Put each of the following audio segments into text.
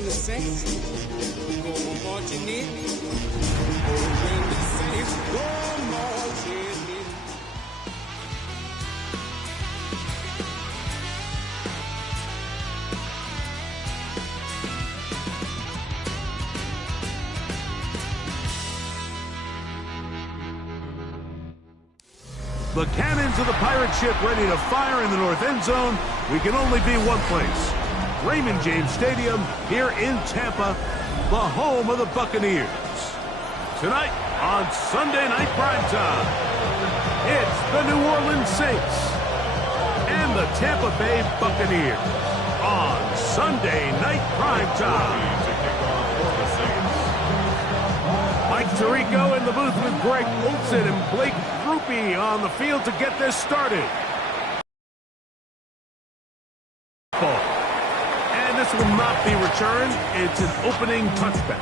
bring the Saints. Go marching in. Bring the Saints. Go marching in. The cannons of the pirate ship ready to fire in the north end zone. We can only be one place. Raymond James Stadium here in Tampa, the home of the Buccaneers. Tonight on Sunday Night Primetime, it's the New Orleans Saints and the Tampa Bay Buccaneers on Sunday Night Primetime. Mike Tirico in the booth with Greg Olsen and Blake Grupe on the field to get this started. And this will not be returned. It's an opening touchback.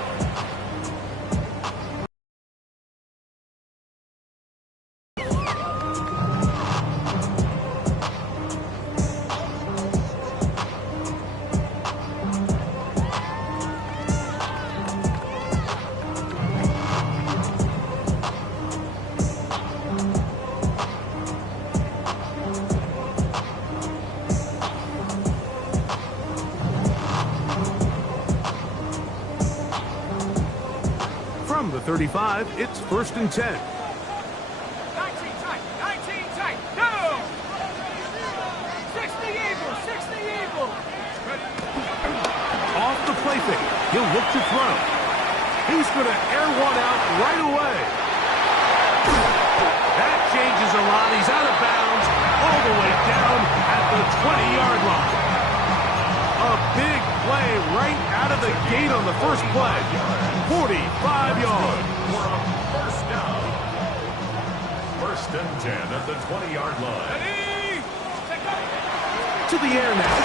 From the 35, it's 1st and 10. 19 tight, no! 60 Eagles! Off the play fake, he'll look to throw. He's going to air one out right away. That changes a lot. He's out of bounds all the way down at the 20-yard line. A big play right out of the gate on the first play. 45 yards. For a first down. 1st and 10 at the 20-yard line. To the air now.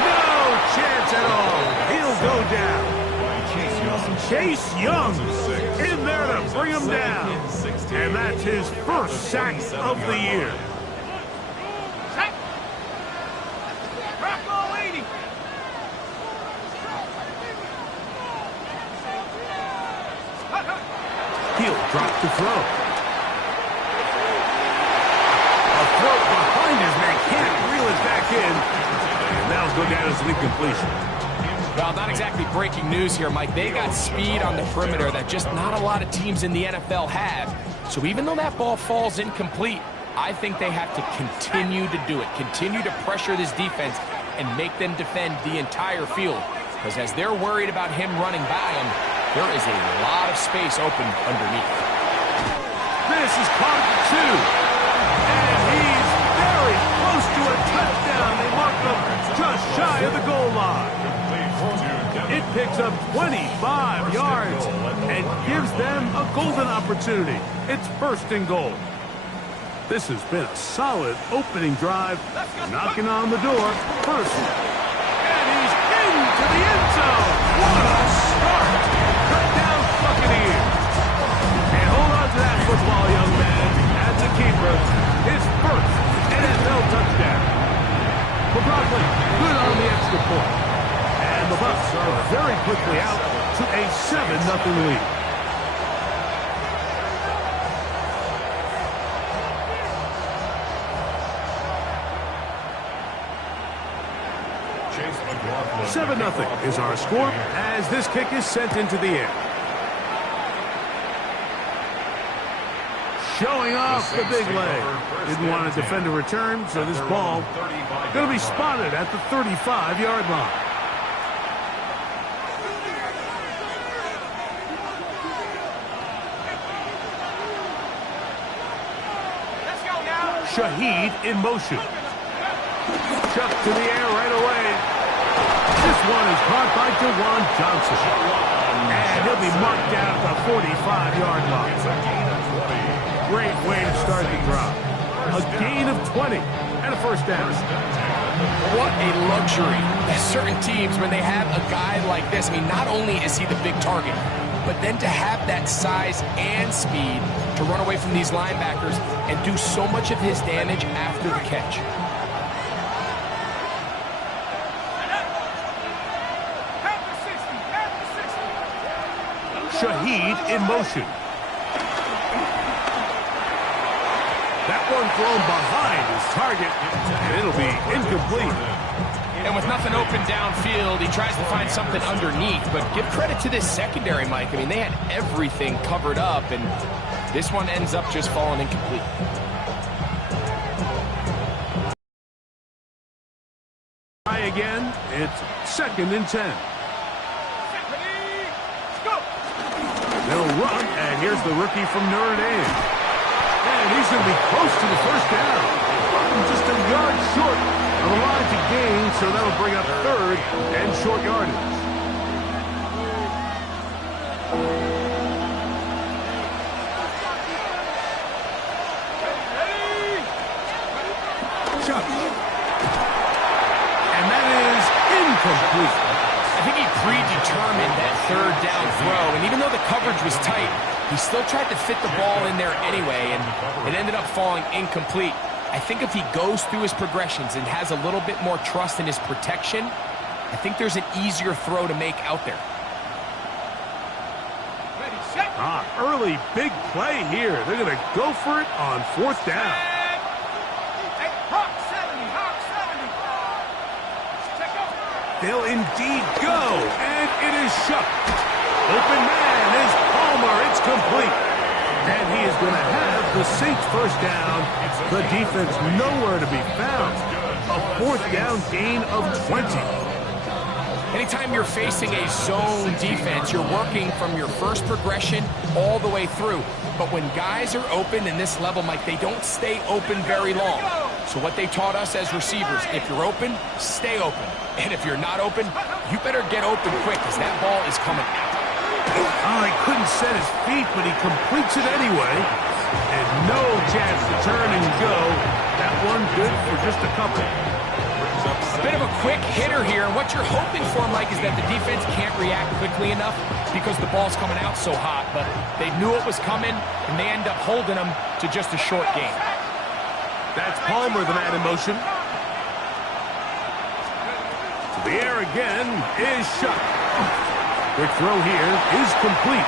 No chance at all. He'll go down. Chase Young in there to bring him down. And that's his first sack of the year. He'll drop to throw. A throw behind his man, can't reel it back in. And that'll go down as an incompletion. Well, not exactly breaking news here, Mike. They got speed on the perimeter that just not a lot of teams in the NFL have. So even though that ball falls incomplete, I think they have to continue to do it. Continue to pressure this defense and make them defend the entire field. Because as they're worried about him running by them, there is a lot of space open underneath. This is caught at 2. And he's very close to a touchdown. They mark him just shy of the goal line. It picks up 25 yards and gives them a golden opportunity. It's 1st and goal. This has been a solid opening drive. Knocking on the door. Person. And he's into the end zone. What a start. Touchdown Buccaneers. And hold on to that football, young man. That's a keeper. His first NFL touchdown. For Broccoli, good on the extra point. And the Bucs are very quickly out to a 7-0 lead. Chase McLaughlin. 7-0 is our score as this kick is sent into the air. Showing off the big leg. Didn't want to defend a return, so this ball going to be spotted at the 35-yard line. Shaheed in motion. Chuck to the air right away. This one is caught by Jawan Johnson. And he'll be marked down at the 45-yard line. Great way to start the drive. A gain of 20 and a first down. What a luxury. There's certain teams, when they have a guy like this, I mean, not only is he the big target, but then to have that size and speed to run away from these linebackers and do so much of his damage after the catch. Shaheed in motion. That one thrown behind his target, and it'll be incomplete. And with nothing open downfield, he tries to find something underneath. But give credit to this secondary, Mike. I mean, they had everything covered up, and this one ends up just falling incomplete. Try again. It's 2nd and 10. They'll run, and here's the rookie from Notre Dame. And he's going to be close to the first down. Just a yard short of the line to gain, so that'll bring up 3rd and short yardage. Chuck. And that is incomplete. I think he predetermined that 3rd down throw, and even though the coverage was tight, he still tried to fit the ball in there anyway, and it ended up falling incomplete. I think if he goes through his progressions and has a little bit more trust in his protection, I think there's an easier throw to make out there. Early big play here. They're going to go for it on 4th down. They'll indeed go, and it is shut. Open man is Palmer. It's complete. And he is going to have the Saints first down. The defense nowhere to be found. A 4th down gain of 20. Anytime you're facing a zone defense, you're working from your first progression all the way through. But when guys are open in this level, Mike, they don't stay open very long. So what they taught us as receivers, if you're open, stay open. And if you're not open, you better get open quick because that ball is coming out. Oh, he couldn't set his feet, but he completes it anyway. And no chance to turn and go. That one good for just a couple. A bit of a quick hitter here, and what you're hoping for, Mike, is that the defense can't react quickly enough because the ball's coming out so hot. But they knew it was coming, and they end up holding them to just a short gain. That's Palmer, the man in motion. To the air again is shot. Quick throw here is complete.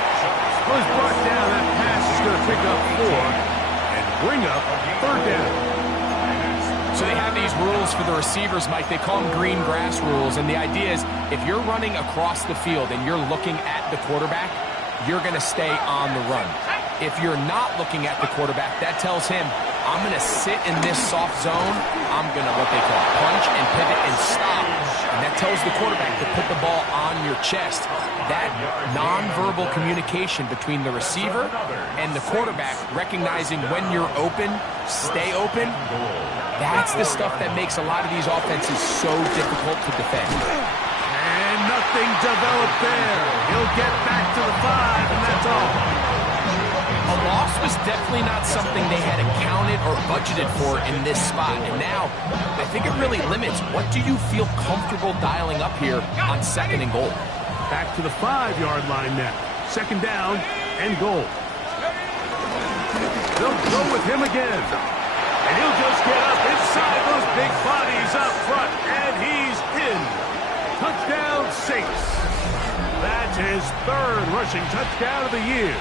Was brought down. That pass is going to pick up 4 and bring up 3rd down. So they have these rules for the receivers, Mike. They call them green grass rules. And the idea is if you're running across the field and you're looking at the quarterback, you're going to stay on the run. If you're not looking at the quarterback, that tells him, I'm going to sit in this soft zone. I'm going to what they call punch and pivot and stop. And that tells the quarterback to put the ball on your chest. That nonverbal communication between the receiver and the quarterback, recognizing when you're open, stay open, that's the stuff that makes a lot of these offenses so difficult to defend. And nothing developed there. He'll get back to the 5, and that's all. A loss was definitely not something they had accounted or budgeted for in this spot. And now, I think it really limits what do you feel comfortable dialing up here on 2nd and goal. Back to the 5-yard line now. 2nd down and goal. They'll go with him again. And he'll just get up inside those big bodies up front. And he's in. Touchdown Saints. That's his 3rd rushing touchdown of the year.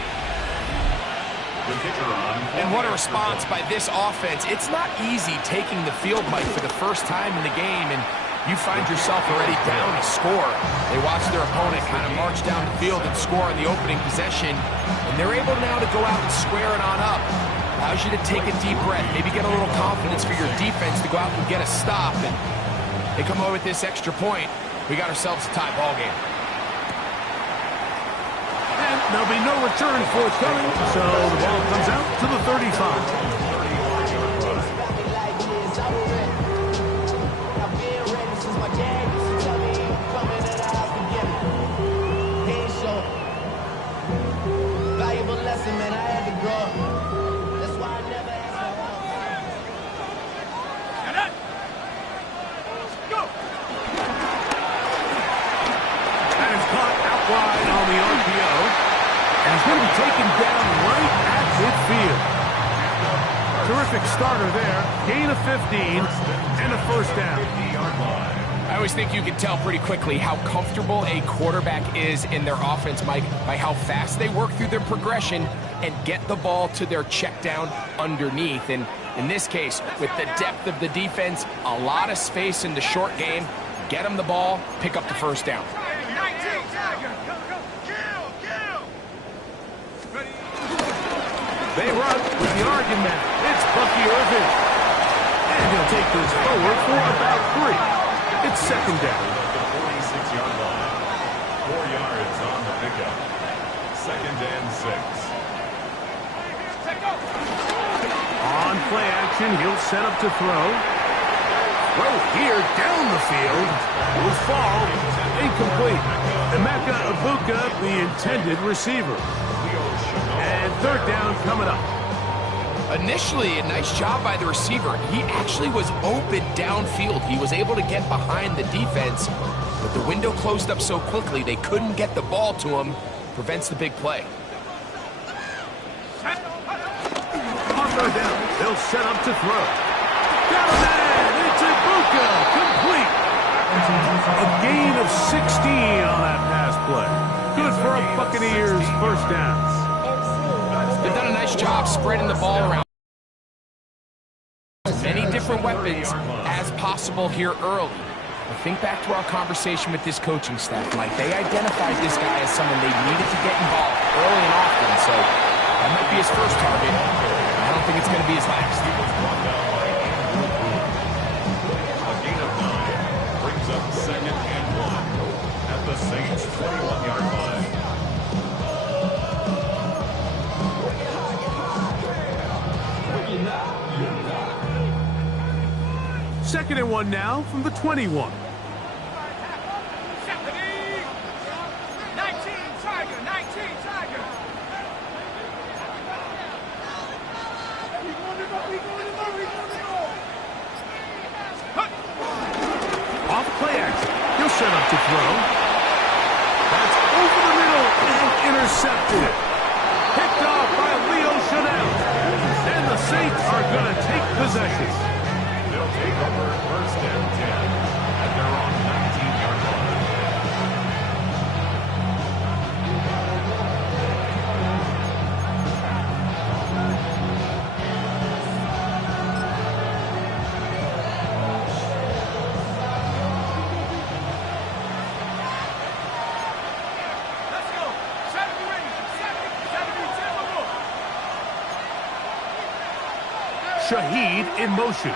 And what a response by this offense. It's not easy taking the field, Mike, for the first time in the game, and you find yourself already down a score. They watch their opponent kind of march down the field and score on the opening possession, and they're able now to go out and square it on up. Allows you to take a deep breath, maybe get a little confidence for your defense to go out and get a stop, and they come over with this extra point. We got ourselves a tie ball game. There'll be no return forthcoming, so the ball comes out to the 35. That is caught out wide on the RPO. And he's going to be taken down right at midfield. Terrific starter there. Gain of 15 and a first down. I always think you can tell pretty quickly how comfortable a quarterback is in their offense, Mike, by how fast they work through their progression and get the ball to their check down underneath. And in this case, with the depth of the defense, a lot of space in the short game, get them the ball, pick up the first down. They run with the argument. It's Bucky Irvin. And he'll take this forward for about 3. It's second down. The 46-yard line. 4 yards on the pickup. Second and 6. On play action, he'll set up to throw. Throw here down the field. Will fall. Incomplete. Emeka Ibuka, the intended receiver. And third down coming up. Initially, a nice job by the receiver. He actually was open downfield. He was able to get behind the defense, but the window closed up so quickly they couldn't get the ball to him. Prevents the big play. On third down, they'll set up to throw. Got a man! It's Ibuka! Complete! A gain of 16 on that pass play. Good for a Buccaneers first down. They've done a nice job spreading the ball around. As many different weapons as possible here early. But think back to our conversation with this coaching staff, Mike. They identified this guy as someone they needed to get involved early and often, so that might be his first target. I don't think it's going to be his last. A gain of 9 brings up second and 1 at the Saints' 21-yard line. Second and 1 now from the 21. 19, Tiger, 19, Tiger. Off play action. He'll set up to throw. That's over the middle and intercepted. Picked off by Leo Chanel. And the Saints are going to take possession. They'll take over first and 10 at their own 19-yard line. Let's go. 70 ready. 70, Shaheed in motion.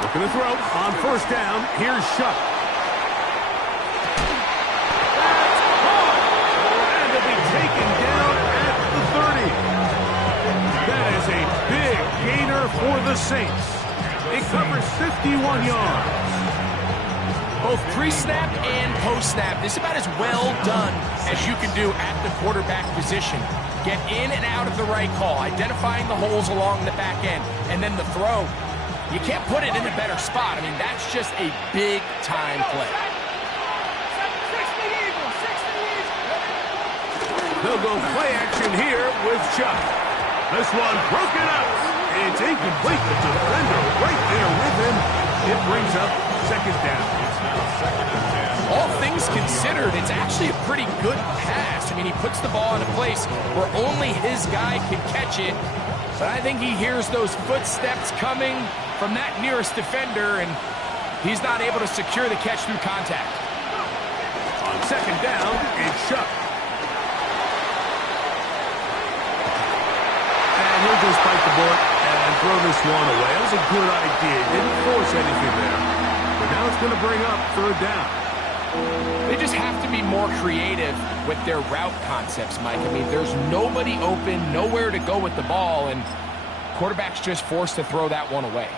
Looking to throw on first down. Here's Shuck. That's caught. And to be taken down at the 30. That is a big gainer for the Saints. It covers 51 yards. Both pre-snap and post-snap, this is about as well done as you can do at the quarterback position. Get in and out of the right call, identifying the holes along the back end, and then the throw. You can't put it in a better spot. I mean, that's just a big-time play. 60 Eagles, 60 Eagles. They'll go play action here with Chuck. This one broken up. It's incomplete. The defender right there with him. It brings up second down. All things considered, it's actually a pretty good pass. I mean, he puts the ball in a place where only his guy can catch it. But I think he hears those footsteps coming from that nearest defender, and he's not able to secure the catch through contact. On second down, it's Shuck. And he'll just bite the bullet and throw this one away. It was a good idea. Didn't force anything there. But now it's going to bring up third down. They just have to be more creative with their route concepts, Mike. I mean, there's nobody open, nowhere to go with the ball, and quarterback's just forced to throw that one away.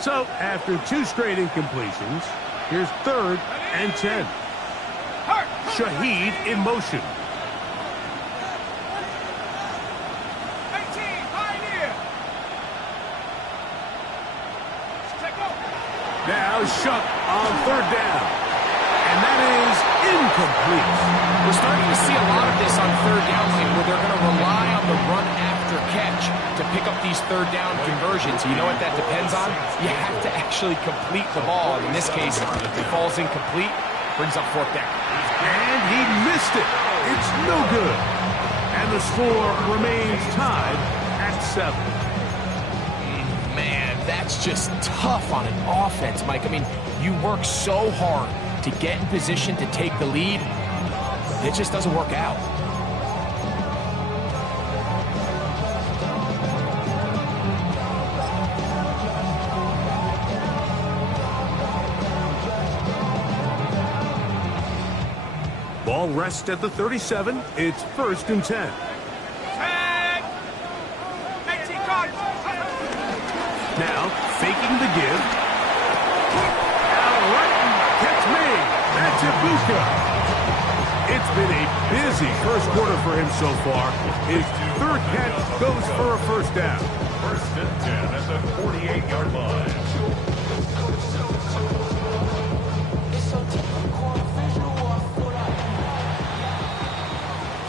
So, after 2 straight incompletions, here's third and 10. Shaheed in motion. 18, Pioneer. Now Shuck on third down. And that is incomplete. We're starting to see a lot of this on third down, Mike, where they're going to rely on the run after catch to pick up these third down conversions. You know what that depends on? You have to actually complete the ball. And in this case, it falls incomplete, brings up fourth down. And he missed it. It's no good. And the score remains tied at 7. Man, that's just tough on an offense, Mike. I mean, you work so hard to get in position to take the lead. It just doesn't work out. Ball rests at the 37. It's 1st and 10. Tag! 18 cards. Now, faking the give. Al Wrighton gets made. That's Ibuka. It's been a busy first quarter for him so far. His 3rd catch goes for a first down. 1st and 10 at the 48-yard line.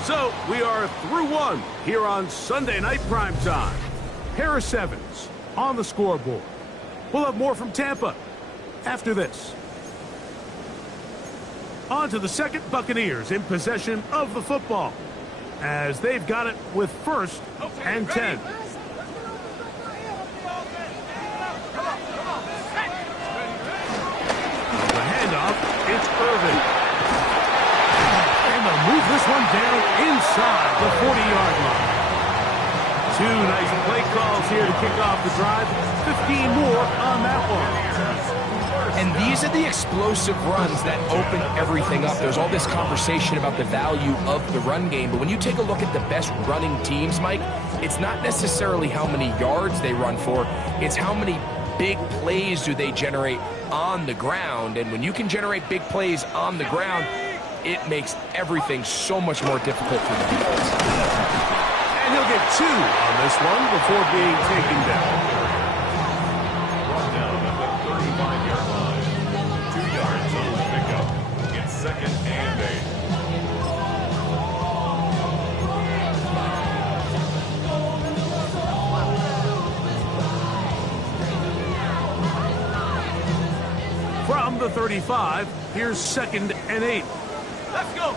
So, we are through 1 here on Sunday Night Primetime. Harris Evans on the scoreboard. We'll have more from Tampa after this. On to the 2nd, Buccaneers in possession of the football as they've got it with 1st and 10. The handoff, it's Irvin. And they'll move this one down inside the 40-yard line. 2 nice play calls here to kick off the drive. 15 more on that one. And these are the explosive runs that open everything up. There's all this conversation about the value of the run game, but when you take a look at the best running teams, Mike, it's not necessarily how many yards they run for, it's how many big plays do they generate on the ground. And when you can generate big plays on the ground, it makes everything so much more difficult for the defense. And he'll get 2 on this one before being taken down. Brought down at the 35-yard line. 2 yards on the pickup. It's 2nd and 8. From the 35, here's 2nd and 8. Let's go.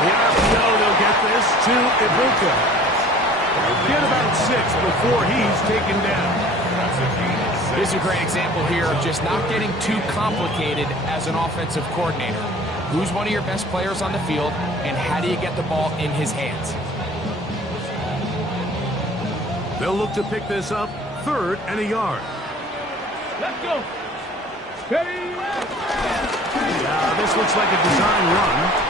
The RPO, they'll get this to Ibuka. Get about 6 before he's taken down. This is a great example here of just not getting too complicated as an offensive coordinator. Who's one of your best players on the field, and how do you get the ball in his hands? They'll look to pick this up 3rd and a yard. Let's go. Steady. This looks like a design run.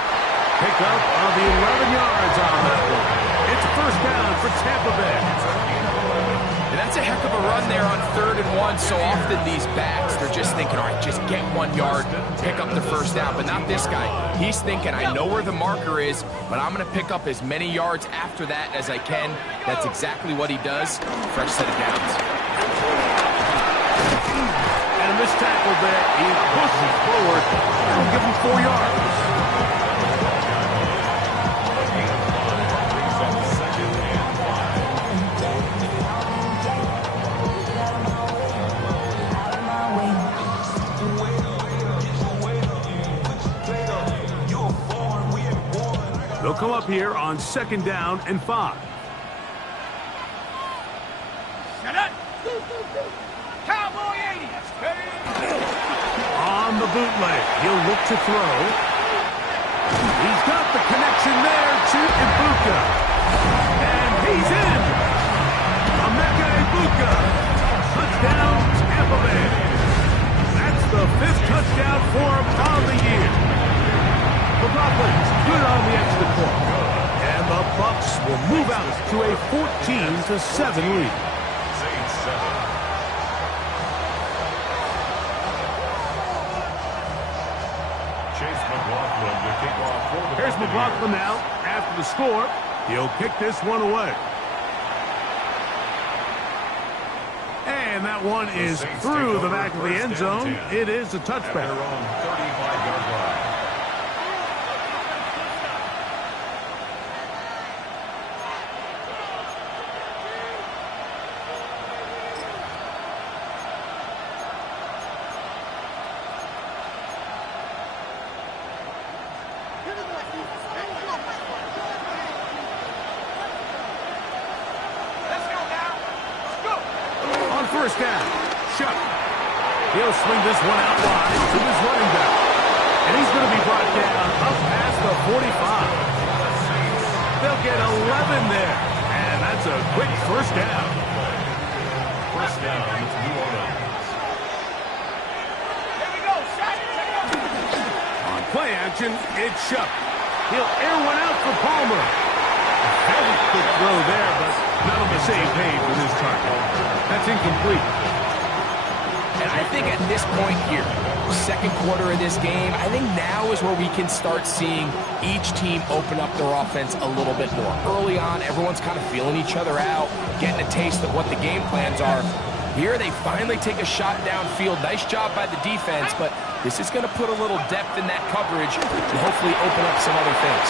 Pick up of the 11 yards on that one. It's 1st down for Tampa Bay. And that's a heck of a run there on 3rd and 1. So often these backs, they're just thinking, all right, just get 1 yard, pick up the 1st down. But not this guy. He's thinking, I know where the marker is, but I'm going to pick up as many yards after that as I can. That's exactly what he does. Fresh set of downs. And this tackle there, he pushes forward. That'll give him 4 yards. They'll come up here on 2nd down and 5. Shut up. Cowboy 80. On the bootleg, he'll look to throw. He's got the connection there to Ibuka. And he's in. Emeka Ibuka. Touchdown, Tampa Bay. That's the 5th touchdown for him on the year. The Broncos good on the extra point. And the Bucs will move out to a 14-7 lead. Saints 7. Chase McLaughlin to kick off for the Here's Buccaneers. McLaughlin now. After the score, he'll kick this one away. And that one is through the back of the end zone. It is a At their touchback. own 35-yard line. Let's go now. Let's go. On first down, Shuck. He'll swing this one out wide to his running back. And he's going to be brought down up past the 45. They'll get 11 there. And that's a quick first down. First down, New Orleans. Here we go. Shot it. Take it up. On play action, it's Shuck. He'll air one out for Palmer. A very quick throw there, but not on the same page with his target. That's incomplete. And I think at this point here, second quarter of this game, I think now is where we can start seeing each team open up their offense a little bit more. Early on, everyone's kind of feeling each other out, getting a taste of what the game plans are. Here, they finally take a shot downfield. Nice job by the defense, but this is going to put a little depth in that coverage and hopefully open up some other things.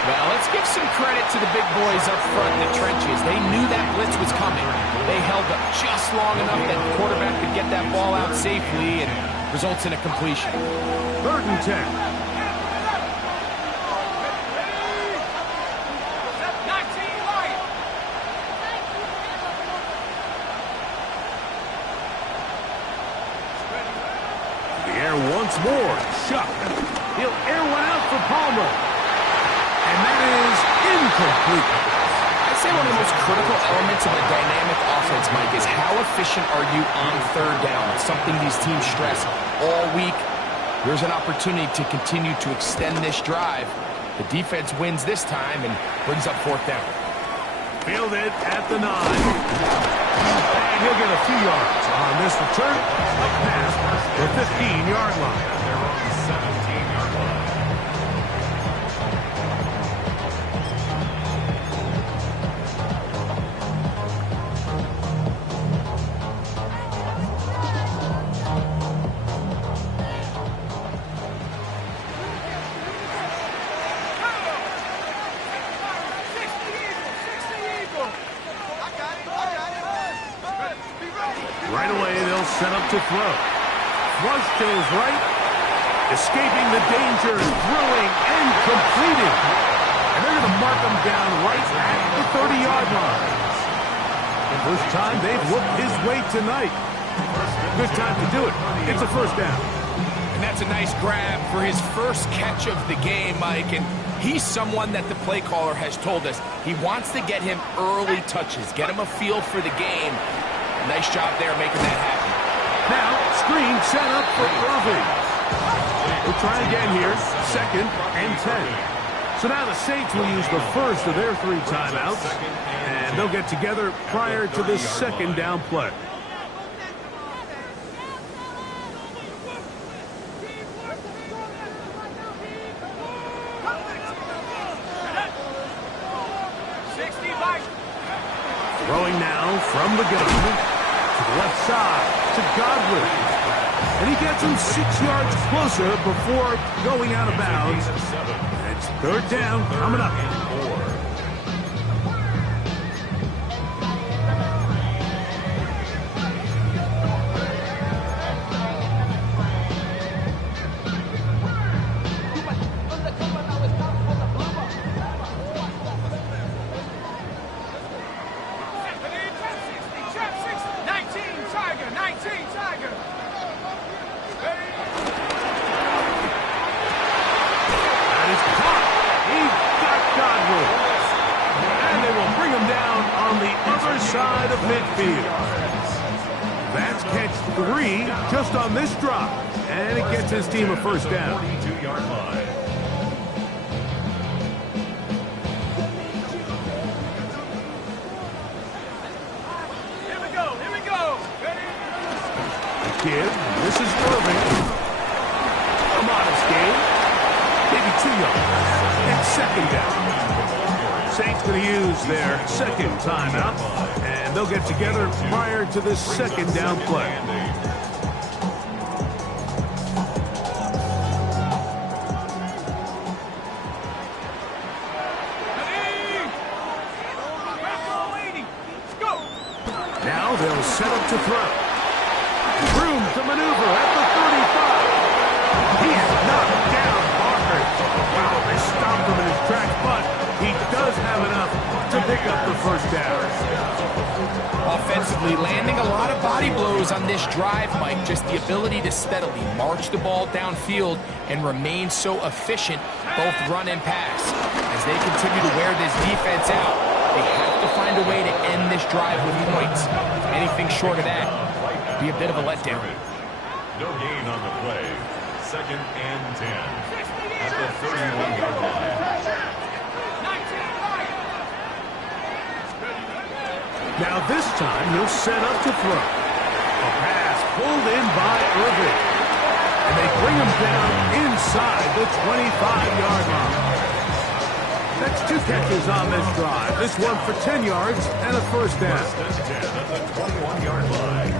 Well, let's give some credit to the big boys up front in the trenches. They knew that blitz was coming. They held up just long enough that the quarterback could get that ball out safely and results in a completion. 3rd and 10. 19 Lions. The air once more. Shuck. He'll air one out for Palmer. And that is incomplete. I'd say one of the most critical elements of a dynamic offense, Mike, is how efficient are you on 3rd down? It's something these teams stress all week. Here's an opportunity to continue to extend this drive. The defense wins this time and brings up 4th down. Fielded at the 9. And he'll get a few yards on this return. Up past the 15-yard line. They're on the 17-yard line. Right away, they'll set up to throw. Flush to his right. Escaping the danger, throwing, and completing. And they're going to mark him down right at the 30-yard line. The first time they've whooped his way tonight. Good time to do it. It's a first down. And that's a nice grab for his first catch of the game, Mike. And he's someone that the play caller has told us he wants to get him early touches, get him a feel for the game. Nice job there making that happen. Now, screen set up for Irving. We'll try again here, 2nd and 10. So now the Saints will use the first of their 3 timeouts, and they'll get together prior to the 2nd down play. Throwing now from the gun to the left side to Godwin. And he gets him 6 yards closer before going out of bounds. It's 3rd down coming up. Side of midfield. That's catch 3 just on this drop, and it gets his team a first down. 42-yard line. Here we go. Here we go. Ready? Kid, this is Irving. A modest gain. Maybe 2 yards. It's 2nd down. Saints going to use their 2nd timeout, and they'll get together prior to this 2nd down play. Now they'll set up to throw. Room to maneuver at the 35. He's knocked down to pick up the first down. Offensively, landing a lot of body blows on this drive, Mike. Just the ability to steadily march the ball downfield and remain so efficient, both run and pass. As they continue to wear this defense out, they have to find a way to end this drive with points. Anything short of that would be a bit of a letdown. No gain on the play. 2nd and 10 at the 31-yard line. Now this time he'll set up to throw. A pass pulled in by Irving. And they bring him down inside the 25-yard line. That's 2 catches on this drive. This one for 10 yards and a first down. 1st and 10 at the 21-yard line.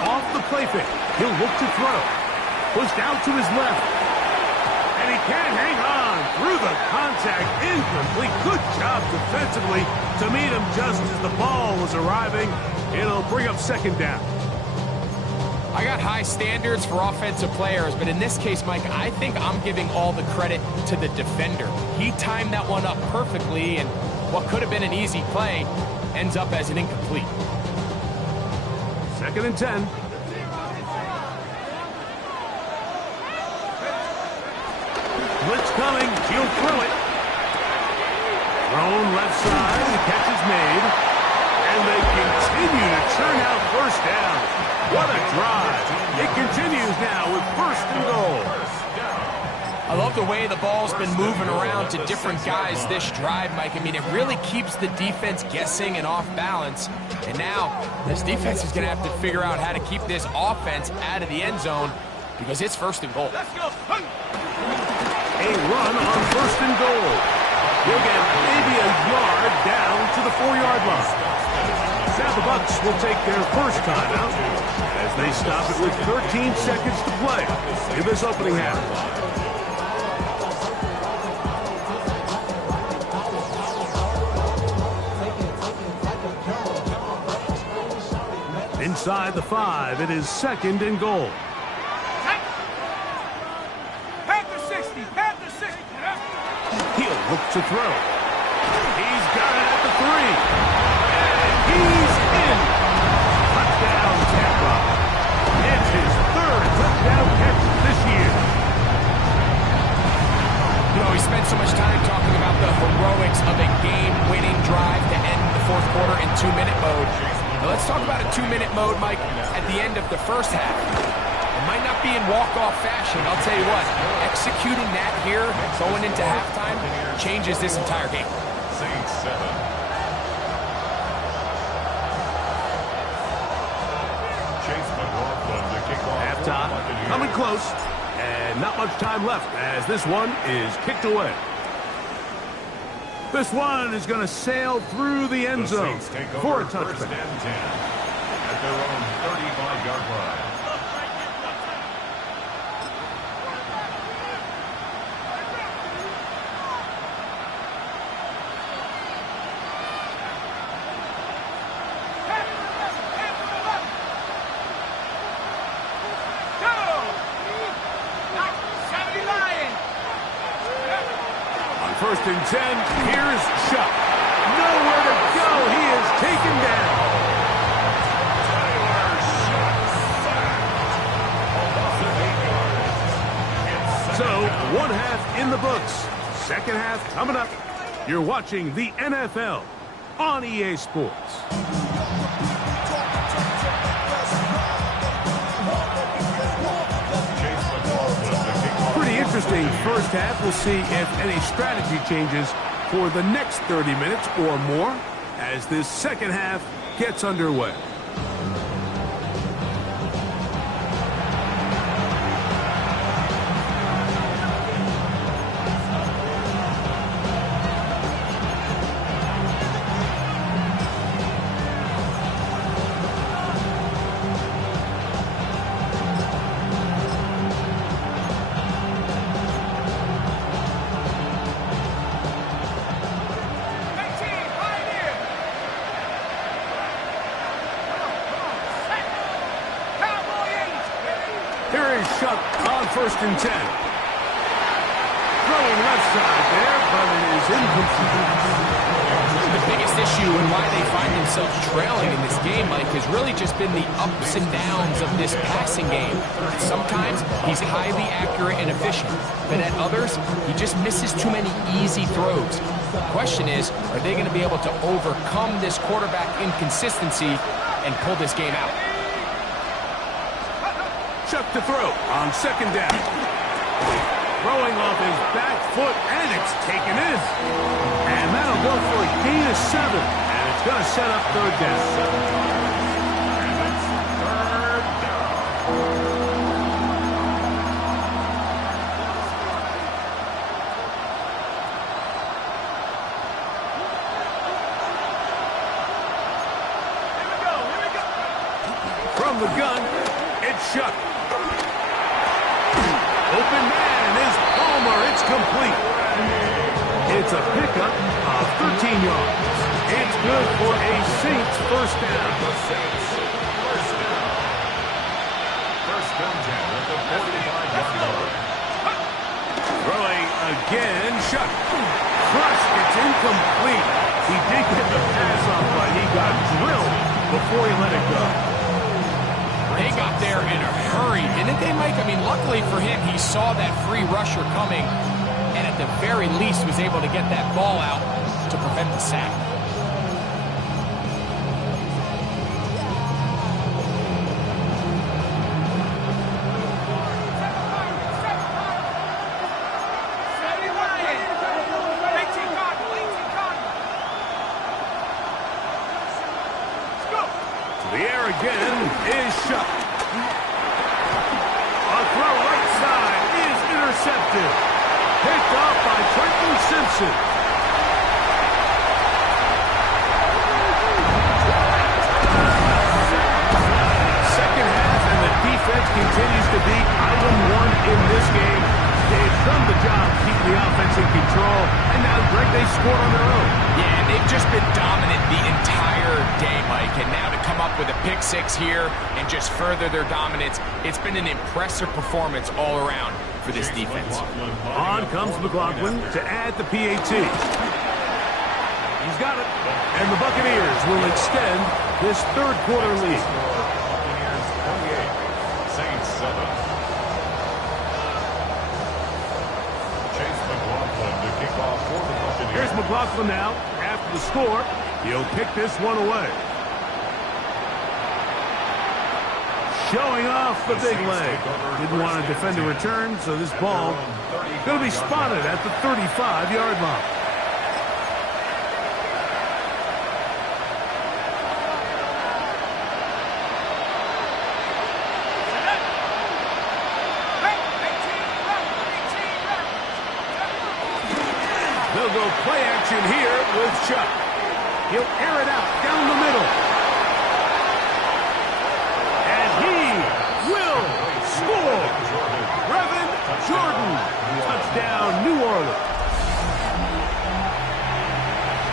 Off the play fake. He'll look to throw. Pushed out to his left. And he can't hang on. Through the contact. Incomplete. Good job defensively to meet him just as the ball was arriving. It'll bring up 2nd down. I got high standards for offensive players, but in this case, Mike, I think I'm giving all the credit to the defender. He timed that one up perfectly, and what could have been an easy play ends up as an incomplete. 2nd and 10. Blitz coming. He'll throw it. Thrown left side. The catch is made. And they continue to churn out first down. What a drive. It continues now with 1st and goal. I love the way the ball's been moving around to different guys this drive, Mike. I mean, it really keeps the defense guessing and off balance. And now, this defense is going to have to figure out how to keep this offense out of the end zone because it's 1st and goal. Let's go. A run on 1st and goal. He'll get maybe a yard down to the 4-yard line. Now the Bucs will take their first timeout as they stop it with 13 seconds to play in this opening half. Inside the 5, it is 2nd and goal. Panther 60. Panther 60. He'll look to throw. He's got it at the 3. He's in. Touchdown, Tampa. It's his 3rd touchdown catch this year. You know, we spent so much time talking about the heroics of a game-winning drive to end the 4th quarter in 2-minute mode. Now let's talk about a 2-minute mode, Mike, at the end of the first half. It might not be in walk-off fashion. I'll tell you what, executing that here, going into halftime, changes this entire game. Saints 7. Halftime, coming close, and not much time left as this one is kicked away. This one is going to sail through the end zone for a touchdown. 1st and 10 at their own 35-yard line. On 1st and 10, here's Shuck. Nowhere to go. He is taken down. So, 1 half in the books. 2nd half coming up. You're watching the NFL on EA Sports. Interesting first half. We'll see if any strategy changes for the next 30 minutes or more as this 2nd half gets underway. first and 10. Throwing left side there, but it is incomplete. The biggest issue and why they find themselves trailing in this game, Mike, has really just been the ups and downs of this passing game. Sometimes he's highly accurate and efficient, but at others, he just misses too many easy throws. The question is, are they going to be able to overcome this quarterback inconsistency and pull this game out? Chuck to throw on second down. Throwing off his back foot, and it's taken in. And that'll go for a gain of 7. And it's going to set up third down. And it's third down. From the gun, it's Chuck. Open man is Palmer. It's complete. It's a pickup of 13 yards. It's good for a Saints first down. First down 10 at the 45-yard line. Throwing again, Chuck. Crushed. It's incomplete. He did get the pass off, but he got drilled before he let it go. They got there in a hurry, didn't they, Mike? I mean, luckily for him, he saw that free rusher coming and at the very least was able to get that ball out to prevent the sack. The air again is Chuck. A throw right side is intercepted. Picked off by Trenton Simpson. Second half, and the defense continues to be item 1 in this game. They've done the job keeping the offense in control, and now, Greg, they scored on their own. Yeah, and they've just been dominant the entire day, Mike. And now to come up with a pick 6 here and just further their dominance, it's been an impressive performance all around for this defense. On comes McLaughlin to add the PAT. He's got it. And the Buccaneers will extend this third quarter lead. Buccaneers 28, Saints 7. Chase McLaughlin to kick off for the Buccaneers. Here's McLaughlin now. After the score, he'll pick this one away. Showing off the big leg. Didn't want to defend the return, so this ball going to be spotted at the 35-yard line. They'll go play action here with Chuck. He'll air it out down the middle. And he will score. Brevin Jordan. Touchdown, New Orleans.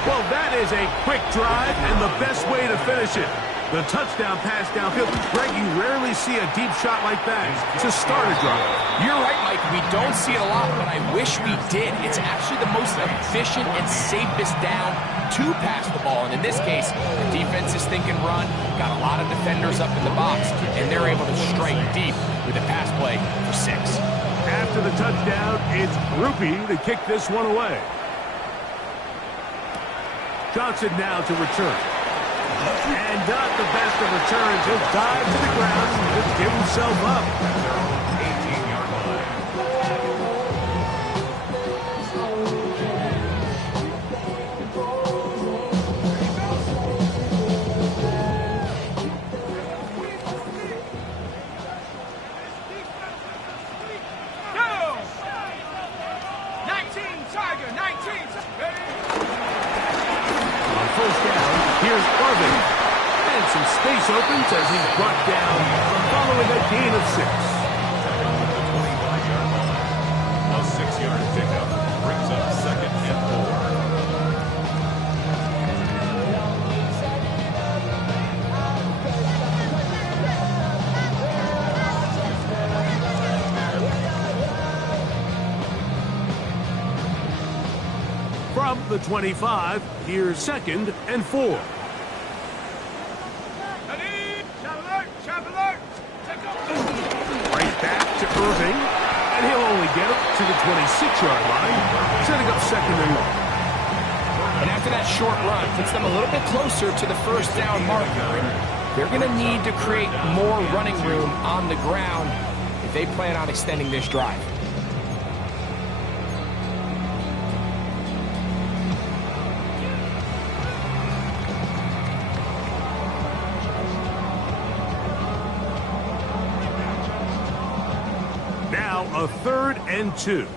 Well, that is a quick drive and the best way to finish it. The touchdown pass downfield. Greg, you rarely see a deep shot like that to start a drive. You're right, Mike. We don't see it a lot, but I wish we did. It's actually the most efficient and safest down to pass the ball. And in this case, the defense is thinking run, got a lot of defenders up in the box, and they're able to strike deep with a pass play for 6. After the touchdown, it's Rupi to kick this one away. Johnson now to return. And not the best of returns. He'll dive to the ground and just give himself up. 18-yard line. Go! 19, Tiger, 19. On first down, here's Irvin. And some space opens as he's brought down following a gain of 6. A 6-yard pickup brings up 2nd and 4. From the 25, here's 2nd and 4. Right back to Irving, and he'll only get it to the 26-yard line, setting up 2nd and 1. And after that short run, puts them a little bit closer to the first down marker. And they're going to need to create more running room on the ground if they plan on extending this drive. Now a 3rd and 2.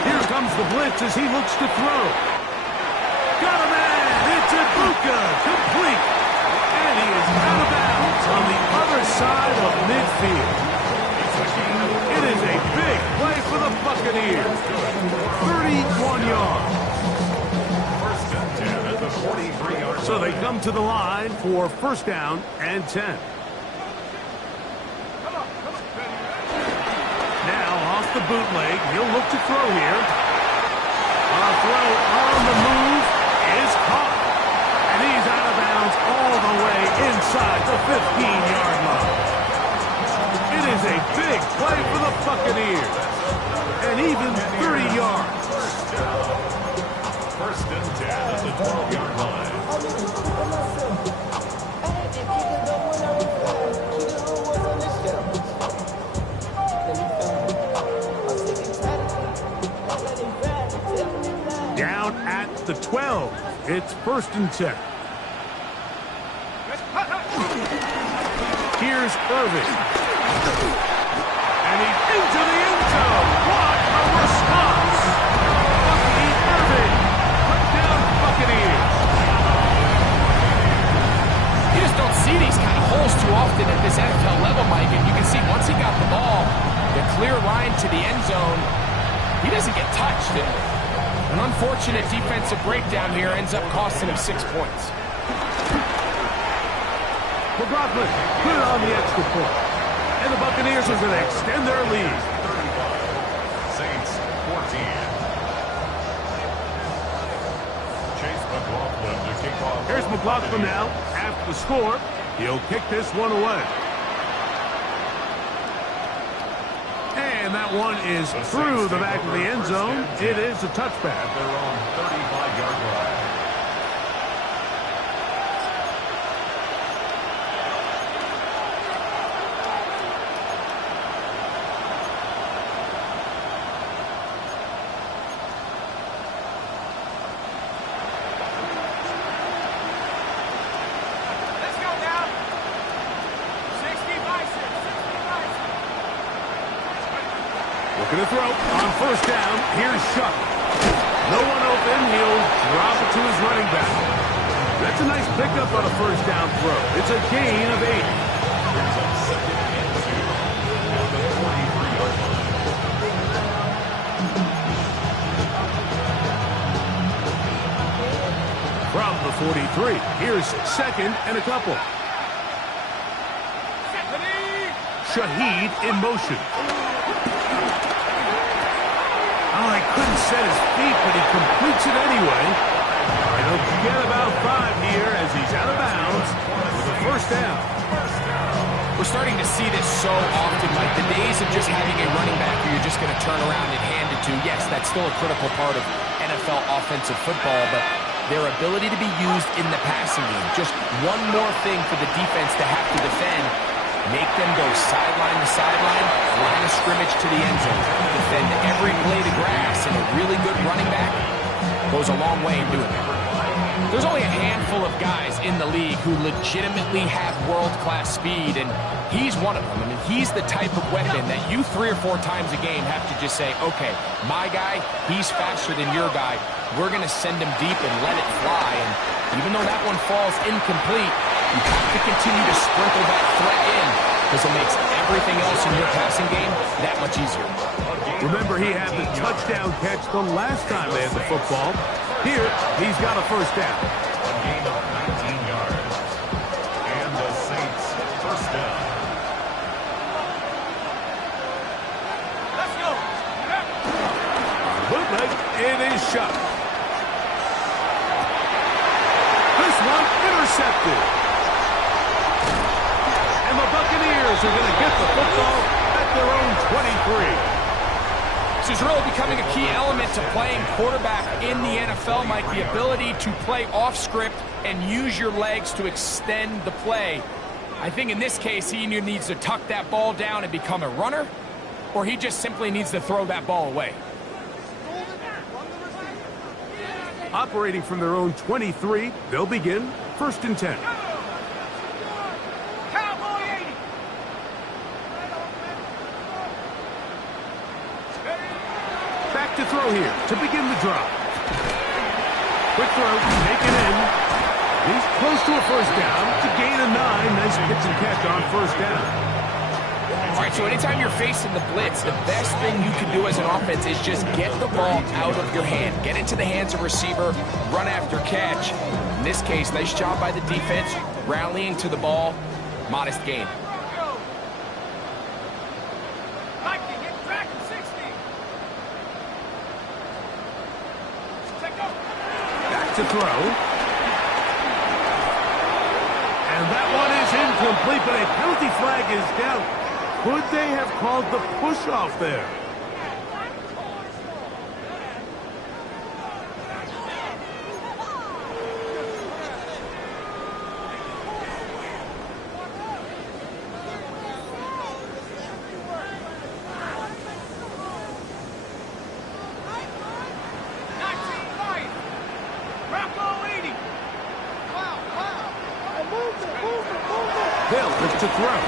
Here comes the blitz as he looks to throw. Got a man. It's Ibuka. Complete. And he is out of bounds on the other side of midfield. It is a big play for the Buccaneers. 31 yards. First and 10 at the 43-yard line. So they come to the line for 1st down and 10. The bootleg. He'll look to throw here. A throw on the move is caught. And he's out of bounds all the way inside the 15-yard line. It is a big play for the Buccaneers. And even 30 yards. First and 10 at the 12-yard line. Down at the 12. It's 1st and 10. Here's Irving. And he's into the end zone. What a response. Bucky Irving. Touchdown Buccaneers. You just don't see these kind of holes too often at this NFL level, Mike. And you can see once he got the ball, the clear line to the end zone, he doesn't get touched. An unfortunate defensive breakdown here ends up costing him 6 points. McLaughlin put it on the extra point. And the Buccaneers are going to extend their lead. 35. Saints 14. Chase McLaughlin to kick off. Here's McLaughlin now. After the score, he'll kick this one away. And that one is through the back of the end zone. It is a touchback. At their own 35-yard line. Let's go now. 60 bison. Looking to throw on 1st down. Here's Shuck. No one open. He'll drop it to his running back. That's a nice pickup on a 1st down throw. It's a gain of 8. Brings up 2nd and 2 at the 43-yard line. From the 43, here's 2nd and a couple. Shaheed in motion. Oh, he couldn't set his feet, but he completes it anyway. And he'll get about 5 here as he's out of bounds with a 1st down. We're starting to see this so often, Mike. The days of just having a running back who you're just going to turn around and hand it to, yes, that's still a critical part of NFL offensive football, but their ability to be used in the passing game, just one more thing for the defense to have to defend, make them go sideline to sideline, line of scrimmage to the end zone, defend every blade of grass, and a really good running back goes a long way in doing it. There's only a handful of guys in the league who legitimately have world-class speed, and he's one of them. I mean, he's the type of weapon that you 3 or 4 times a game have to just say, okay, my guy, he's faster than your guy. We're going to send him deep and let it fly. And even though that one falls incomplete, you have to continue to sprinkle that threat in because it makes everything else in your passing game that much easier. Remember, he had the touchdown catch the last time they had the football. Here, he's got a 1st down. A gain of 19 yards. And the Saints 1st down. shot. This one intercepted. And the Buccaneers are going to get the football at their own 23. This is really becoming a key element to playing quarterback in the NFL, Mike, the ability to play off script and use your legs to extend the play. I think in this case, he either needs to tuck that ball down and become a runner, or he just simply needs to throw that ball away. Operating from their own 23, they'll begin 1st and 10. Back to throw here to begin the drive. Quick throw, taken in. He's close to a first down to gain a 9. Nice pitch and catch on first down. All right, so anytime you're facing the blitz, the best thing you can do as an offense is just get the ball out of your hand. Get into the hands of receiver, run after catch. In this case, nice job by the defense, rallying to the ball, modest gain. Back to throw. And that one is incomplete, but a penalty flag is down. Could they have called the push-off there? Hill looks to throw.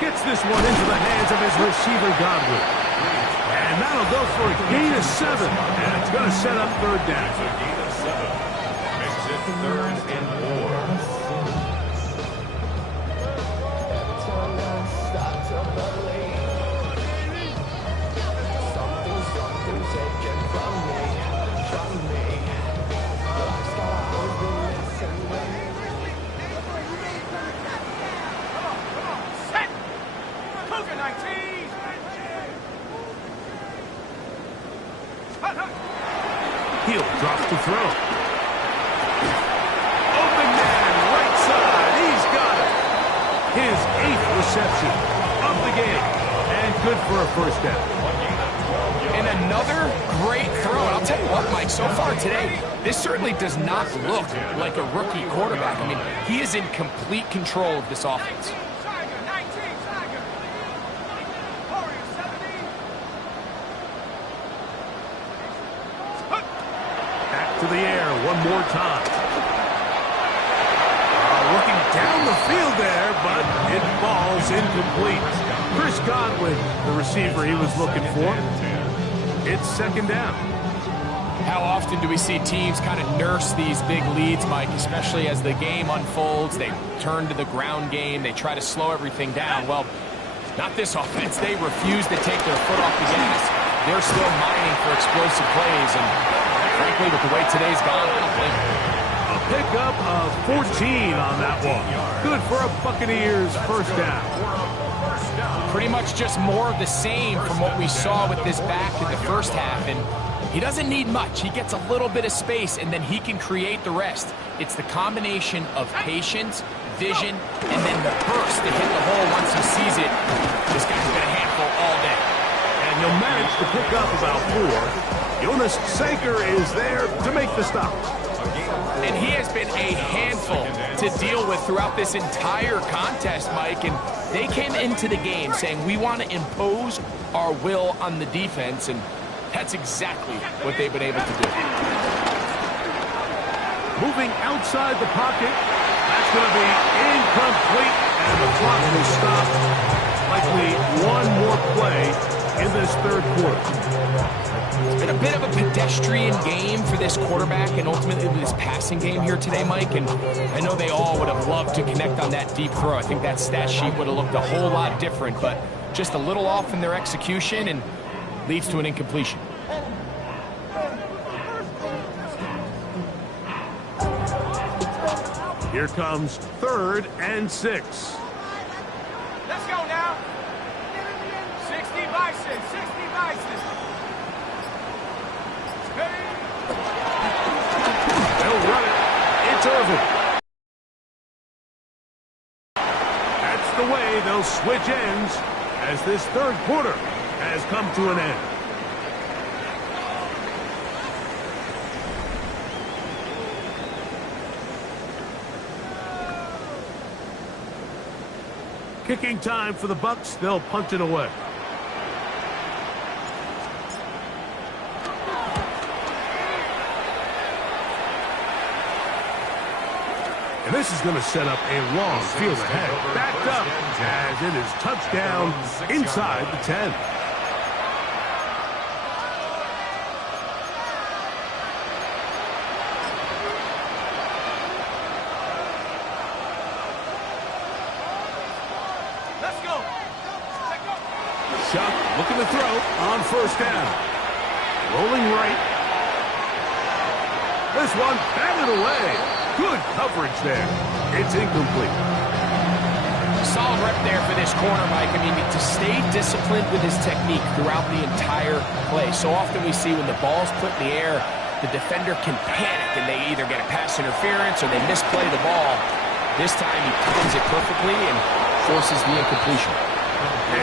Gets this one into the hands of his receiver, Godwin. And that'll go for a gain of 7. And it's going to set up 3rd down. So gain of 7. Makes it 3rd and 4. Hill drops to throw. Open man, right side. He's got it. His 8th reception of the game. And good for a first down. And another great throw. And I'll tell you what, Mike, so far today, this certainly does not look like a rookie quarterback. I mean, he is in complete control of this offense. To the air one more time. Looking down the field there, but it falls incomplete. Chris Godwin, the receiver he was looking for. It's 2nd down. How often do we see teams kind of nurse these big leads, Mike, especially as the game unfolds? They turn to the ground game. They try to slow everything down. Well, not this offense. They refuse to take their foot off the gas. They're still mining for explosive plays, and frankly, with the way today's gone, I don't blame him. A pickup of 14 on that one. Good for a Buccaneers first down. Pretty much just more of the same from what we saw with this back in the first half. And he doesn't need much. He gets a little bit of space, and then he can create the rest. It's the combination of patience, vision, and then the burst to hit the hole once he sees it. This guy's been a handful all day. And he'll manage to pick up about 4. Jonas Sager is there to make the stop. And he has been a handful to deal with throughout this entire contest, Mike. And they came into the game saying, we want to impose our will on the defense. And that's exactly what they've been able to do. Moving outside the pocket. That's going to be incomplete. And the clock will stop. Likely one more play in this 3rd quarter. It's been a bit of a pedestrian game for this quarterback and ultimately this passing game here today, Mike. And I know they all would have loved to connect on that deep throw. I think that stat sheet would have looked a whole lot different, but just a little off in their execution and leads to an incompletion. Here comes 3rd and 6. Let's go now. 60 Bison, 60 Bison. They'll run it. It's Irvin. That's the way they'll switch ends as this third quarter has come to an end. Kicking time for the Bucks. They'll punt it away. And this is going to set up a long field ahead. Backed up as it is touchdown inside the 10. Let's go. Shuck looking to throw on first down. Rolling right. This one batted away. Good coverage there. It's incomplete. Solid rep there for this corner, Mike. I mean, to stay disciplined with his technique throughout the entire play. So often we see when the ball's put in the air, the defender can panic and they either get a pass interference or they misplay the ball. This time he times it perfectly and forces the incompletion.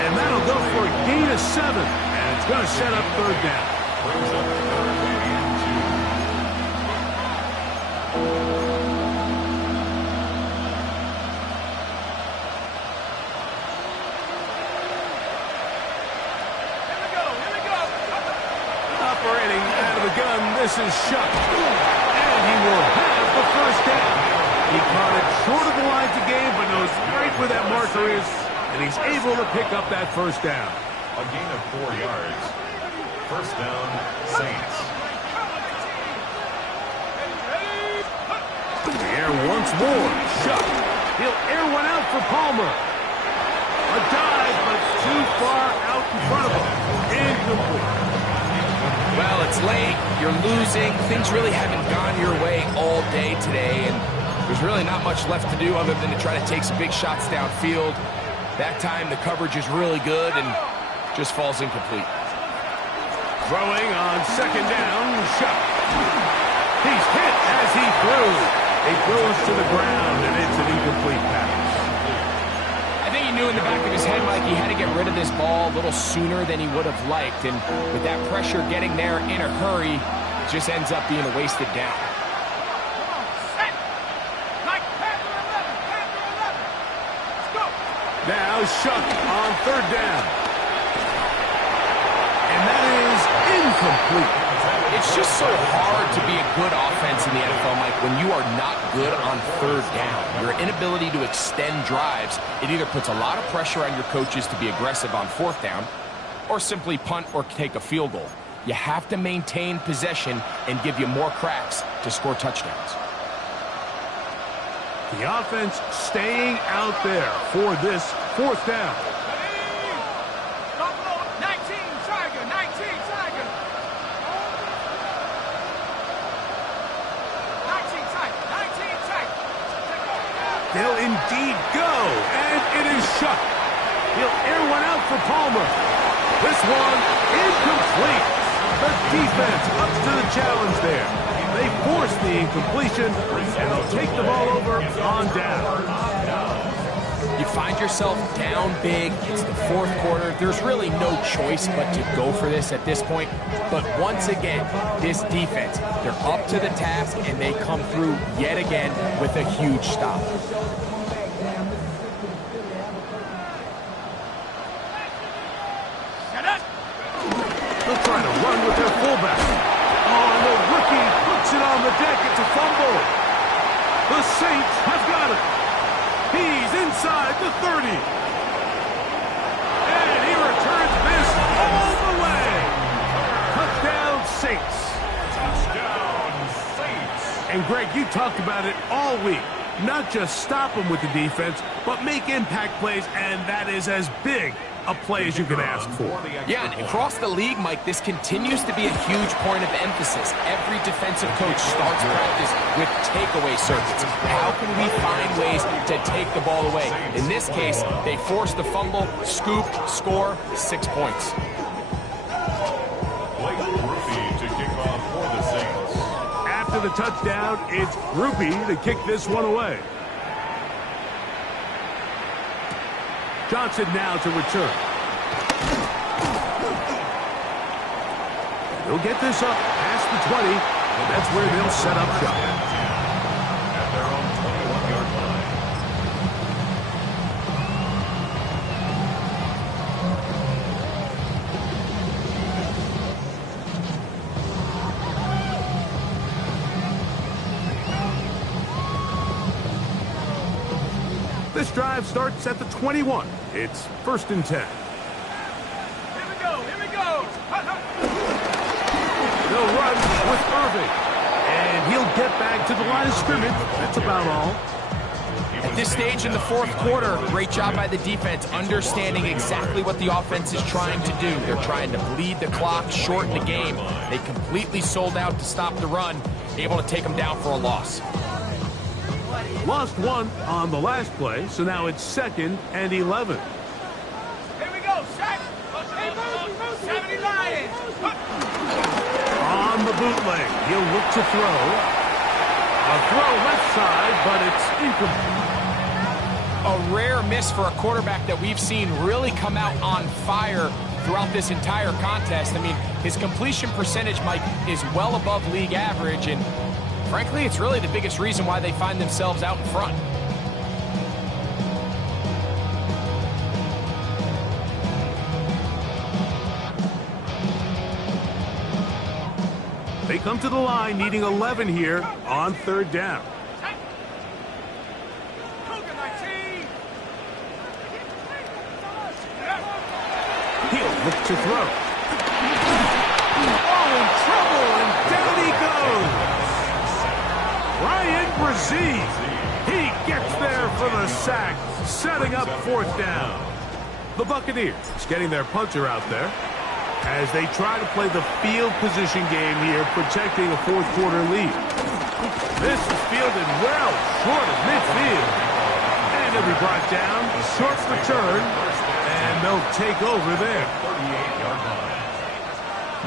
And that'll go for a gain of 7. And it's going to set up third down. Brings up third and 2. Operating out of the gun, this is Shuck. And he will have the first down. He caught it short of the lines of game, but knows right where that marker is, and he's able to pick up that first down. A gain of 4 yards. First down, Saints. In the air once more. Shuck. He'll air one out for Palmer. A dive, but too far out in front of him. Incomplete. Well, it's late. You're losing. Things really haven't gone your way all day today, and there's really not much left to do other than to try to take some big shots downfield. That time, the coverage is really good and just falls incomplete. Throwing on second down, Shuck. He's hit as he threw. He throws to the ground, and it's an incomplete pass. I think he knew in the back of his head, Mike, he had to get rid of this ball a little sooner than he would have liked. And with that pressure getting there in a hurry, it just ends up being a wasted down. Now Shuck on third down. And that is incomplete. It's just so hard to be a good offense in the NFL, Mike, when you are not good on third down. Your inability to extend drives, it either puts a lot of pressure on your coaches to be aggressive on fourth down or simply punt or take a field goal. You have to maintain possession and give you more cracks to score touchdowns. The offense staying out there for this fourth down. 19, Tiger, 19, Tiger. 19, Tiger, 19, Tiger. They'll indeed go, and it is Shuck. He'll air one out for Palmer. This one incomplete. The defense up to the challenge there. They force the incompletion, and they'll take the ball over on down. You find yourself down big. It's the fourth quarter. There's really no choice but to go for this at this point. But once again, this defense, they're up to the task, and they come through yet again with a huge stop. They'll try to run with their fullback. Oh, and the rookie puts it on the deck. It's a fumble. The Saints have got it. He's inside the 30. And he returns this all the way. Touchdown, Saints. Touchdown, Saints. And Greg, you talked about it all week. Not just stop them with the defense, but make impact plays, and that is as big a play as you can ask for. Yeah, and across the league, Mike, this continues to be a huge point of emphasis. Every defensive coach starts practice with takeaway circuits. How can we find ways to take the ball away? In this case, they forced the fumble, scoop, score, 6 points. Blake Ruby to kick off for After the touchdown, it's Grupe to kick this one away. Johnson now to return. He'll get this up past the 20, and that's where they'll set up shop. At their own 21-yard line. This drive starts at the 21. It's 1st and 10. Here we go. Here we go. They'll run with Irving. And he'll get back to the line of scrimmage. That's about all. At this stage in the fourth quarter, great job by the defense, understanding exactly what the offense is trying to do. They're trying to bleed the clock, shorten the game. They completely sold out to stop the run, able to take them down for a loss. Lost one on the last play, so now it's 2nd and 11. Here we go. Shaq. Hey, move. 70 Lions. On the bootleg, he'll look to throw. A throw left side, but it's incomplete. A rare miss for a quarterback that we've seen really come out on fire throughout this entire contest. I mean, his completion percentage, Mike, is well above league average, and frankly, it's really the biggest reason why they find themselves out in front. They come to the line needing 11 here on 3rd down. Cougar 19. He'll look to throw. Oh, in trouble, and down he goes. Ryan Brzee. He gets there for the sack, setting up 4th down. The Buccaneers getting their punter out there as they try to play the field position game here, protecting a fourth quarter lead. This is fielded well short of midfield. And it'll be brought down, short return, and they'll take over there. 38-yard line.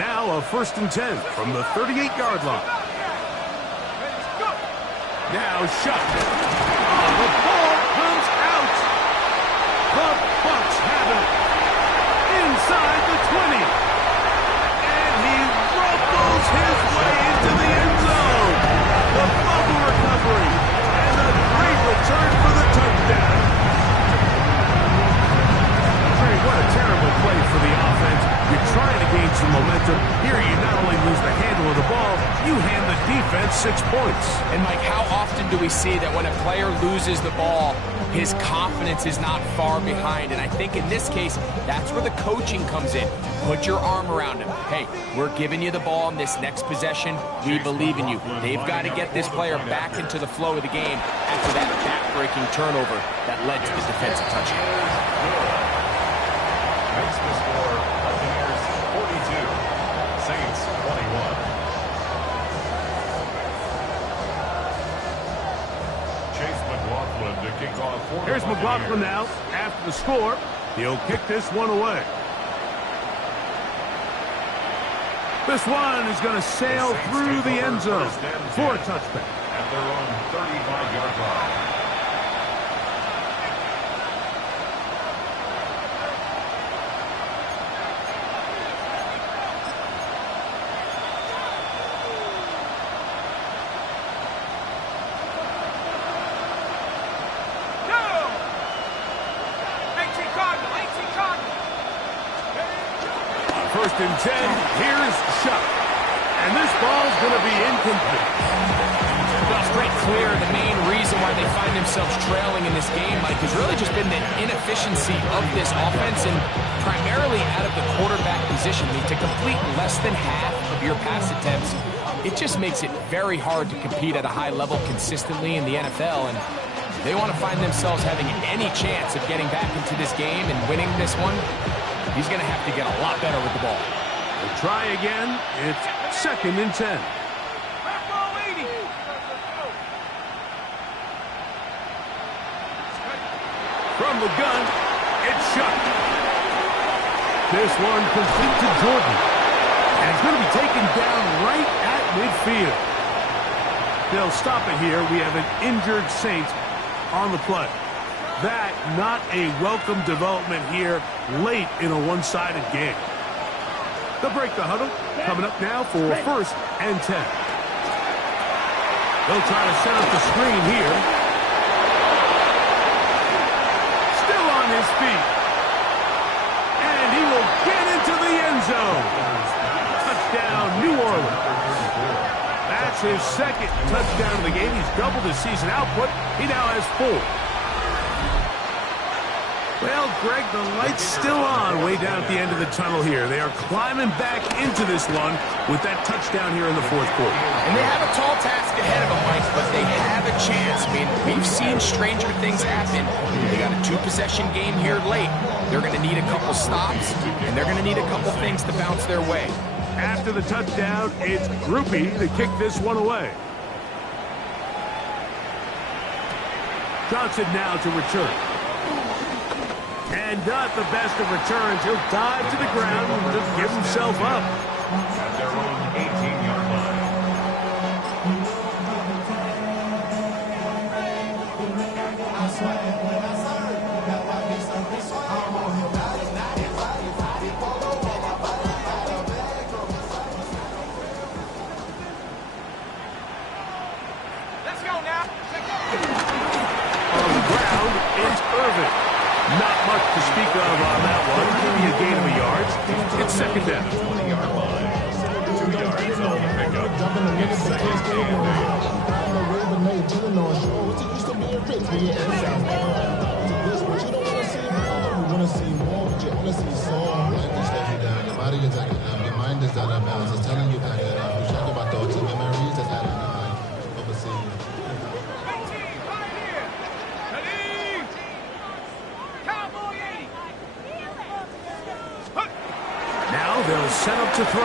Now a 1st and 10 from the 38-yard line. Now shot. The ball comes out. The Bucs have it. Inside the 20. And he rumbles his way into the end zone. The fumble recovery. And a great return for the touchdown. Trey, what a terrible play for the offense. You're trying to gain some momentum. Here you not only lose the handle of the ball, you hand the defense 6 points. And Mike, how often do we see that when a player loses the ball, his confidence is not far behind? And I think in this case, that's where the coaching comes in. Put your arm around him. Hey, we're giving you the ball in this next possession. We believe in you. They've got to get this player back into the flow of the game after that back-breaking turnover that led to the defensive touchdown. Makes the score Buccaneers 42, Saints 21. Chase McLaughlin to kick off. Here's McLaughlin now. After the score, he'll kick this one away. This one is going to sail through the end zone for a touchback. At their own 35-yard line. First and 10, here's Shuck. And this ball's going to be incomplete. Well, straight clear, the main reason why they find themselves trailing in this game, Mike, has really just been the inefficiency of this offense and primarily out of the quarterback position. I mean, to complete less than half of your pass attempts, it just makes it very hard to compete at a high level consistently in the NFL. And they want to find themselves having any chance of getting back into this game and winning this one. He's going to have to get a lot better with the ball. We'll try again. It's 2nd and 10. From the gun, it's Shuck. This one complete to Jordan. And it's going to be taken down right at midfield. They'll stop it here. We have an injured Saint on the play. That not a welcome development here late in a one-sided game. They'll break the huddle. Coming up now for 1st and 10. They'll try to set up the screen here. Still on his feet. And he will get into the end zone. Touchdown, New Orleans. That's his 2nd touchdown of the game. He's doubled his season output. He now has 4. Well, Greg, the light's still on way down at the end of the tunnel here. They are climbing back into this one with that touchdown here in the 4th quarter. And they have a tall task ahead of them, Mike, but they have a chance. I mean, we've seen stranger things happen. They got a 2-possession game here late. They're going to need a couple stops, and they're going to need a couple things to bounce their way. After the touchdown, it's Groupie to kick this one away. Johnson now to return. And not the best of returns. He'll dive to the ground and just give himself up. At their own 18-yard line. Let's go now. On the ground, it's Irvin. Not much to speak of on that one. Maybe a gain of a yard. It's 2nd down. 20-yard line. 2 yards on the pickup. It's 2nd and 8. Your mind is out of bounds. It's telling you that you're talking about thoughts and memories that's out of overseas. Now they'll set up to throw.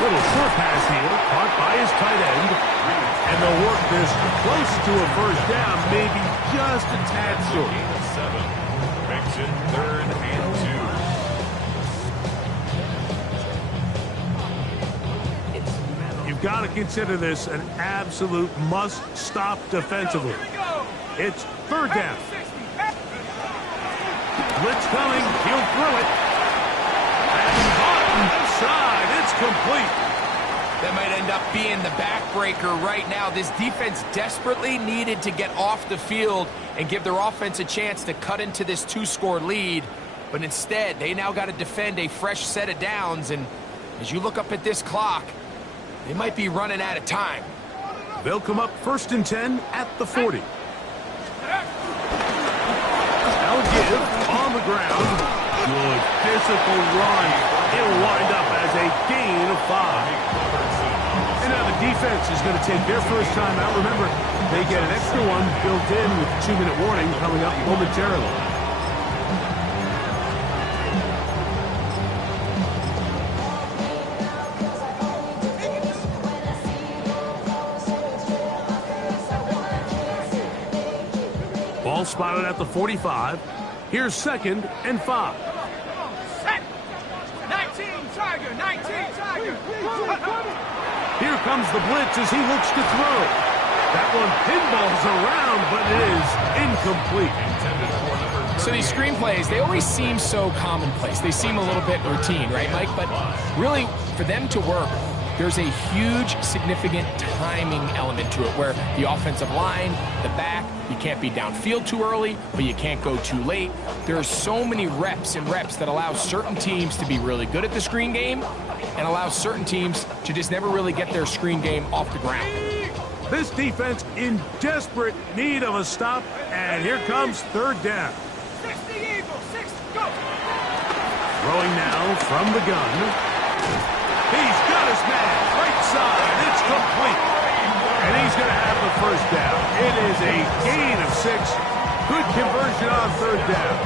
Little short pass here, caught by his tight end. And they'll work this close to a 1st down, maybe just a tad short. Gain of 7. Makes it 3rd and 2. You've got to consider this an absolute must-stop defensively. It's 3rd down. Blitz coming. He'll throw it. And caught inside. It's complete. That might end up being the backbreaker right now. This defense desperately needed to get off the field and give their offense a chance to cut into this 2-score lead. But instead, they now got to defend a fresh set of downs. And as you look up at this clock, they might be running out of time. They'll come up 1st and 10 at the 40. They'll give on the ground. Good physical run. It'll wind up as a gain of 5. And now the defense is going to take their first time out. Remember, they get an extra one built in with a 2-minute warning coming up momentarily. Ball spotted at the 45. Here's 2nd and 5. Set. 19 Tiger, 19 Tiger. Here comes the blitz as he looks to throw. That one pinballs around, but it is incomplete. So these screen plays, they always seem so commonplace. They seem a little bit routine, right, Mike? But really, for them to work, there's a huge, significant timing element to it where the offensive line, the back, you can't be downfield too early, but you can't go too late. There are so many reps and reps that allow certain teams to be really good at the screen game and allow certain teams to just never really get their screen game off the ground. This defense in desperate need of a stop, and here comes 3rd down. 60 Eagles, 60, go. Throwing now from the gun. He's got his man, right side, it's complete. And he's going to have the 1st down. It is a gain of 6. Good conversion on 3rd down.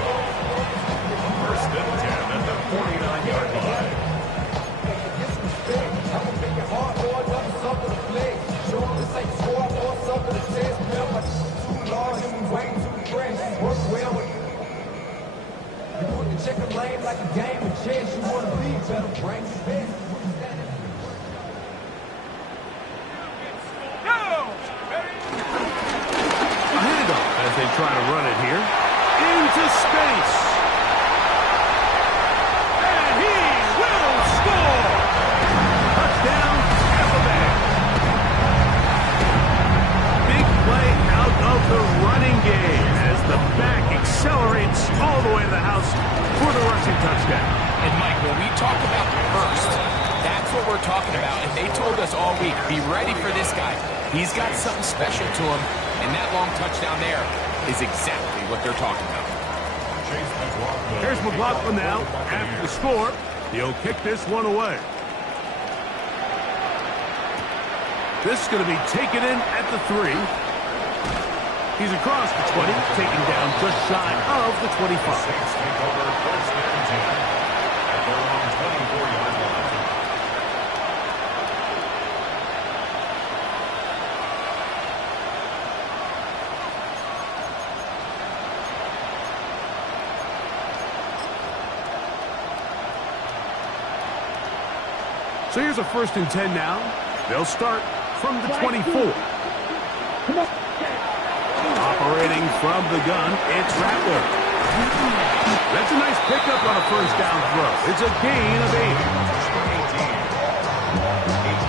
1st and 10 at the 49-yard line. Check a lane like a game of chess. You want to be better, bring the best. Moss all the way to the house for the rushing touchdown. And Mike, when we talk about burst, that's what we're talking about. And they told us all week, be ready for this guy. He's got something special to him. And that long touchdown there is exactly what they're talking about. Here's McLaughlin now. After the score, he'll kick this one away. This is going to be taken in at the 3. He's across the 20, taken down just shy of the 25. Take over first and 10 at their own 24-yard line. So here's a 1st and 10 now. They'll start from the 24. Operating from the gun, it's Rattler. That's a nice pickup on a 1st down throw. It's a gain of 8. 8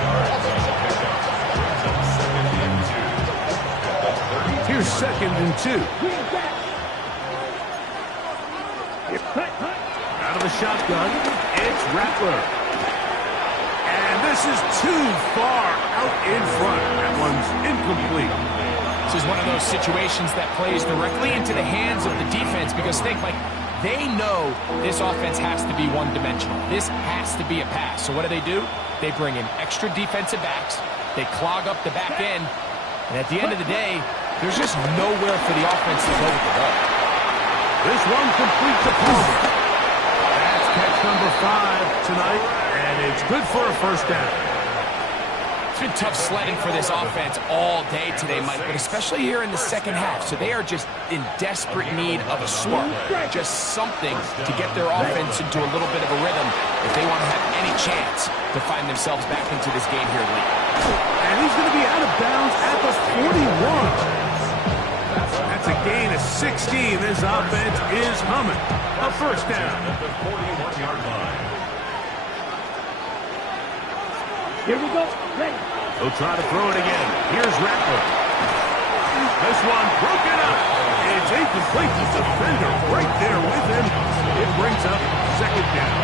yards on the pickup. Brings up 2nd and 2. Here's 2nd and 2. Out of the shotgun, it's Rattler. And this is too far out in front. That one's incomplete. This is one of those situations that plays directly into the hands of the defense because think, like, they know this offense has to be one-dimensional. This has to be a pass. So what do? They bring in extra defensive backs. They clog up the back end. And at the end of the day, there's just nowhere for the offense to go with the ball. This one complete to Palmer. That's catch number 5 tonight, and it's good for a 1st down. It's been tough sledding for this offense all day today, Mike, but especially here in the second half. So they are just in desperate need of a spark, just something to get their offense into a little bit of a rhythm if they want to have any chance to find themselves back into this game here late. And he's going to be out of bounds at the 41. That's a gain of 16. This offense is humming. A 1st down. At the 41-yard line. Here we go. Ready. He'll try to throw it again. Here's Rattler. This one broken up. It's incomplete. The defender right there with him. It brings up 2nd down.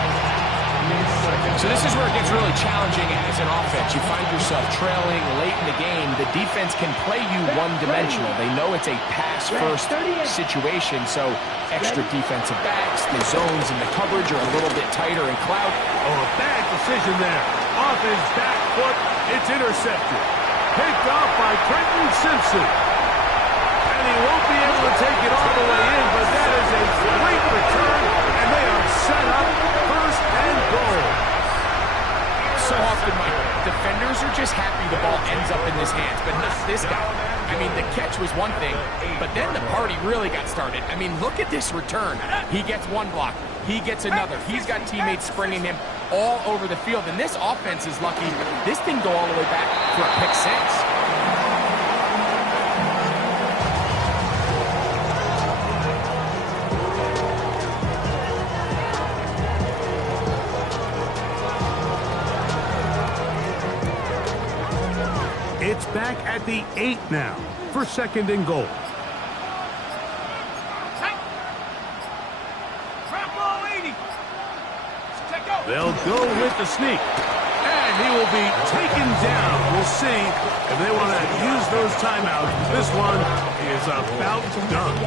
So this is where it gets really challenging as an offense. You find yourself trailing late in the game. The defense can play you one-dimensional. They know it's a pass-first situation, so extra defensive backs, the zones and the coverage are a little bit tighter in clout. Oh, a bad decision there. Off his back foot, it's intercepted. Picked off by Trenton Simpson. And he won't be able to take it all the way in, but that is a great return, and they are set up 1st and goal. So often, Mike, defenders are just happy the ball ends up in his hands, but not this guy. I mean, the catch was one thing, but then the party really got started. I mean, look at this return. He gets one block. He gets another. He's got teammates springing him all over the field, and this offense is lucky this didn't go all the way back for a pick 6. It's back at the 8 now for 2nd and goal. They'll go with the sneak. And he will be taken down. We'll see if they want to use those timeouts. This one is about done.